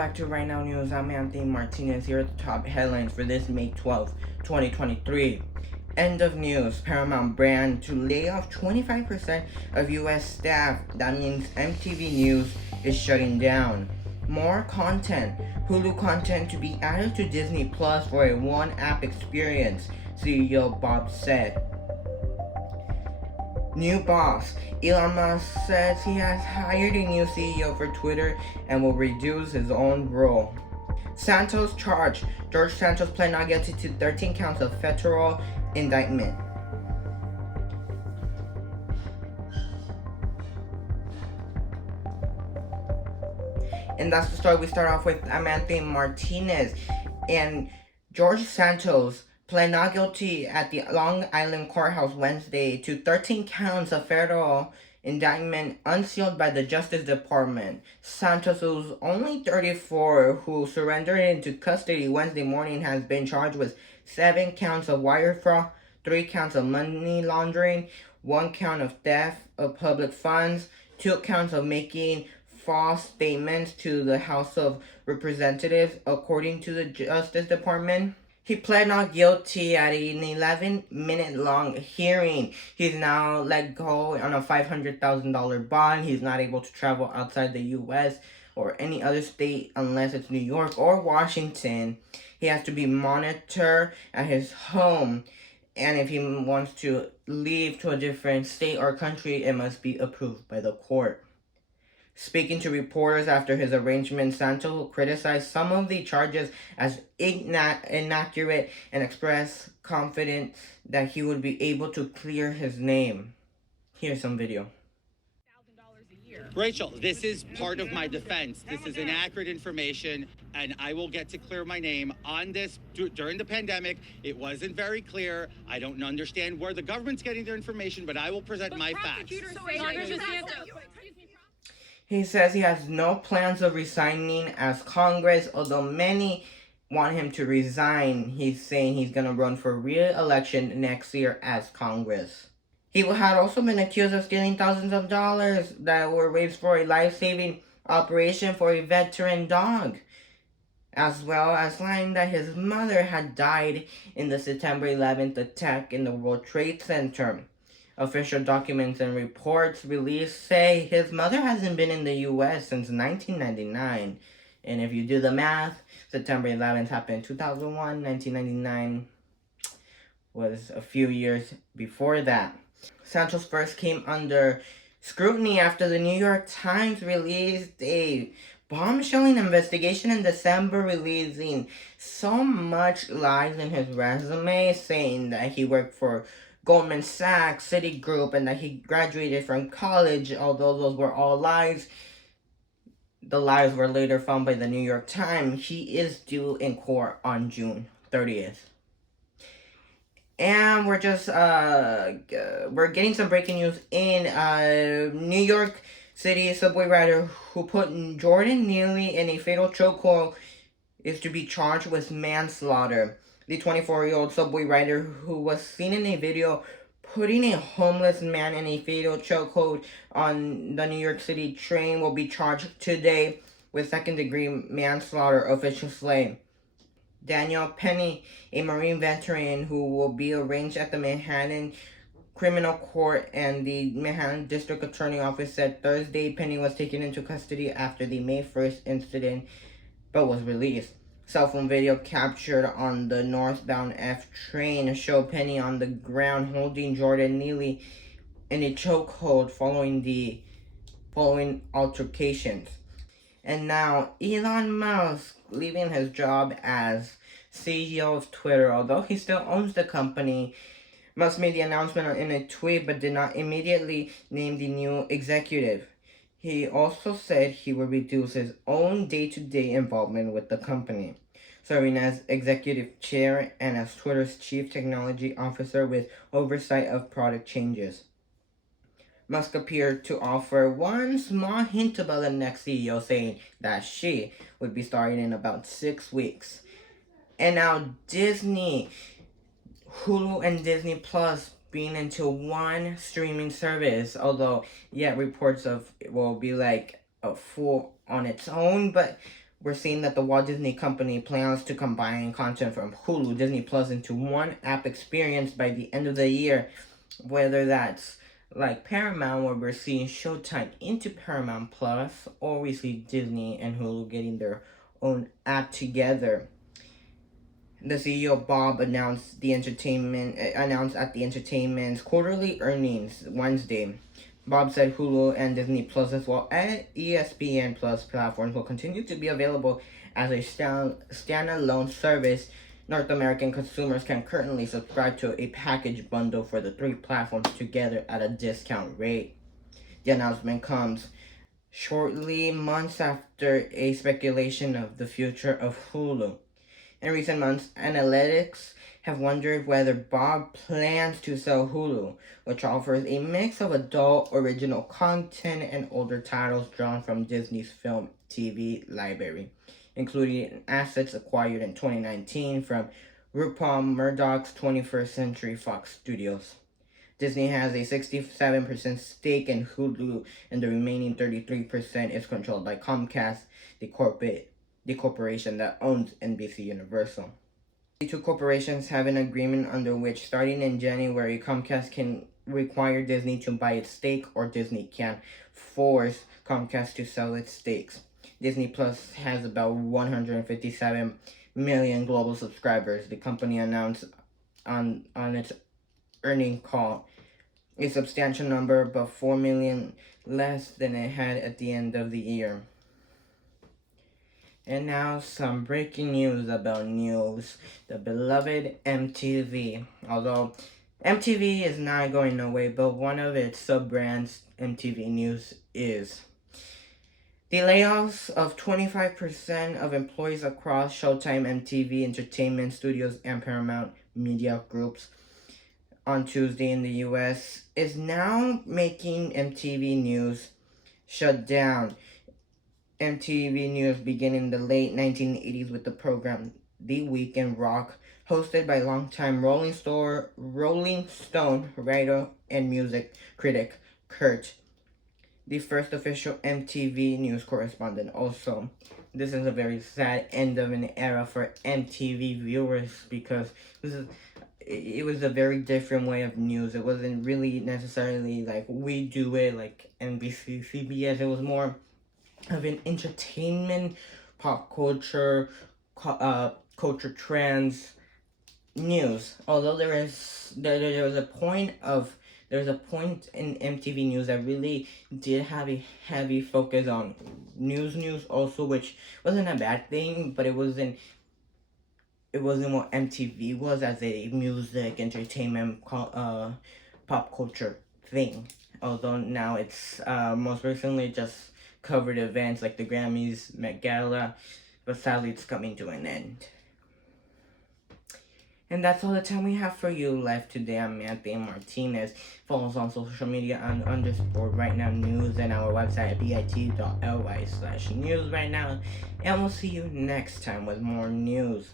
back to Right Now News. I'm Anthony Martinez. Here are the top headlines for this May 12, 2023. End of news. Paramount brand to lay off 25% of US staff. That means MTV News is shutting down. More content. Hulu content to be added to Disney Plus for a one-app experience, CEO Bob said. New boss. Elon Musk says he has hired a new CEO for Twitter and will reduce his own role. Santos charged. George Santos pled not guilty to 13 counts of federal indictment. And that's the story we start off with. I'm Anthony Martinez. And George Santos pled not guilty at the Long Island courthouse Wednesday to 13 counts of federal indictment unsealed by the Justice Department. Santos, who's only 34, who surrendered into custody Wednesday morning, has been charged with 7 counts of wire fraud, 3 counts of money laundering, 1 count of theft of public funds, 2 counts of making false statements to the House of Representatives, according to the Justice Department. He pled not guilty at an 11-minute long hearing. He's now let go on a $500,000 bond. He's not able to travel outside the U.S. or any other state unless it's New York or Washington. He has to be monitored at his home. And if he wants to leave to a different state or country, it must be approved by the court. Speaking to reporters after his arraignment, Santos criticized some of the charges as inaccurate and expressed confidence that he would be able to clear his name. Here's some video. Rachel, this is part of my defense. This is inaccurate information, and I will get to clear my name on this. During the pandemic, it wasn't very clear. I don't understand where the government's getting their information, but I will present my facts. He says he has no plans of resigning as Congress, although many want him to resign. He's saying he's going to run for re-election next year as Congress. He had also been accused of stealing thousands of dollars that were raised for a life-saving operation for a veteran dog, as well as lying that his mother had died in the September 11th attack in the World Trade Center. Official documents and reports released say his mother hasn't been in the U.S. since 1999. And if you do the math, September 11th happened in 2001, 1999 was a few years before that. Santos first came under scrutiny after the New York Times released a bombshelling investigation in December, releasing so much lies in his resume, saying that he worked for Goldman Sachs, Citigroup, and that he graduated from college. Although those were all lies, the lies were later found by the New York Times. He is due in court on June 30th. And we're getting some breaking news in New York City subway rider who put Jordan Neely in a fatal chokehold is to be charged with manslaughter. The 24-year-old subway rider who was seen in a video putting a homeless man in a fatal chokehold on the New York City train will be charged today with second-degree manslaughter, officials say. Daniel Penny, a Marine veteran who will be arraigned at the Manhattan Criminal Court and the Manhattan District Attorney Office, said Thursday Penny was taken into custody after the May 1st incident but was released. Cell phone video captured on the northbound F train showed Penny on the ground holding Jordan Neely in a chokehold following altercations. And now Elon Musk leaving his job as CEO of Twitter, although he still owns the company. Musk made the announcement in a tweet but did not immediately name the new executive. He also said he would reduce his own day-to-day involvement with the company, serving as executive chair and as Twitter's chief technology officer with oversight of product changes. Musk appeared to offer one small hint about the next CEO, saying that she would be starting in about 6 weeks. And now Disney, Hulu, and Disney Plus being into one streaming service, although reports of it will be like a full on its own, but we're seeing that the Walt Disney Company plans to combine content from Hulu, Disney Plus into one app experience by the end of the year. Whether that's like Paramount, where we're seeing Showtime into Paramount Plus, or we see Disney and Hulu getting their own app together. The CEO Bob announced at the entertainment's quarterly earnings Wednesday. Bob said Hulu and Disney Plus as well as ESPN Plus platforms will continue to be available as a standalone service. North American consumers can currently subscribe to a package bundle for the three platforms together at a discount rate. The announcement comes shortly months after a speculation of the future of Hulu. In recent months, analytics have wondered whether Bob plans to sell Hulu, which offers a mix of adult original content and older titles drawn from Disney's film TV library, including assets acquired in 2019 from Rupert Murdoch's 21st Century Fox Studios. Disney has a 67% stake in Hulu, and the remaining 33% is controlled by Comcast, the corporation that owns NBC Universal. The two corporations have an agreement under which, starting in January, Comcast can require Disney to buy its stake, or Disney can force Comcast to sell its stakes. Disney Plus has about 157 million global subscribers. The company announced on its earnings call a substantial number, but 4 million less than it had at the end of the year. And now some breaking news about news. The beloved MTV. Although MTV is not going away, but one of its sub-brands, MTV News, is. The layoffs of 25% of employees across Showtime, MTV Entertainment Studios, and Paramount Media Groups on Tuesday in the US is now making MTV News shut down. MTV News began in the late 1980s with the program The Week in Rock, hosted by longtime Rolling Stone writer and music critic Kurt, the first official MTV News correspondent. Also, this is a very sad end of an era for MTV viewers, because it was a very different way of news. It wasn't really necessarily like we do it, like NBC, CBS. It was more of an entertainment, pop culture, culture trends, news. Although there's a point in MTV News that really did have a heavy focus on news also, which wasn't a bad thing, but it wasn't what MTV was as a music, entertainment, pop culture thing. Although now it's most recently just covered events like the Grammys, Met Gala, but sadly it's coming to an end. And that's all the time we have for you left today. I'm Anthony Martinez. Follow us on social media on _RightNow News, and our website at bit.ly/news right now. And we'll see you next time with more news.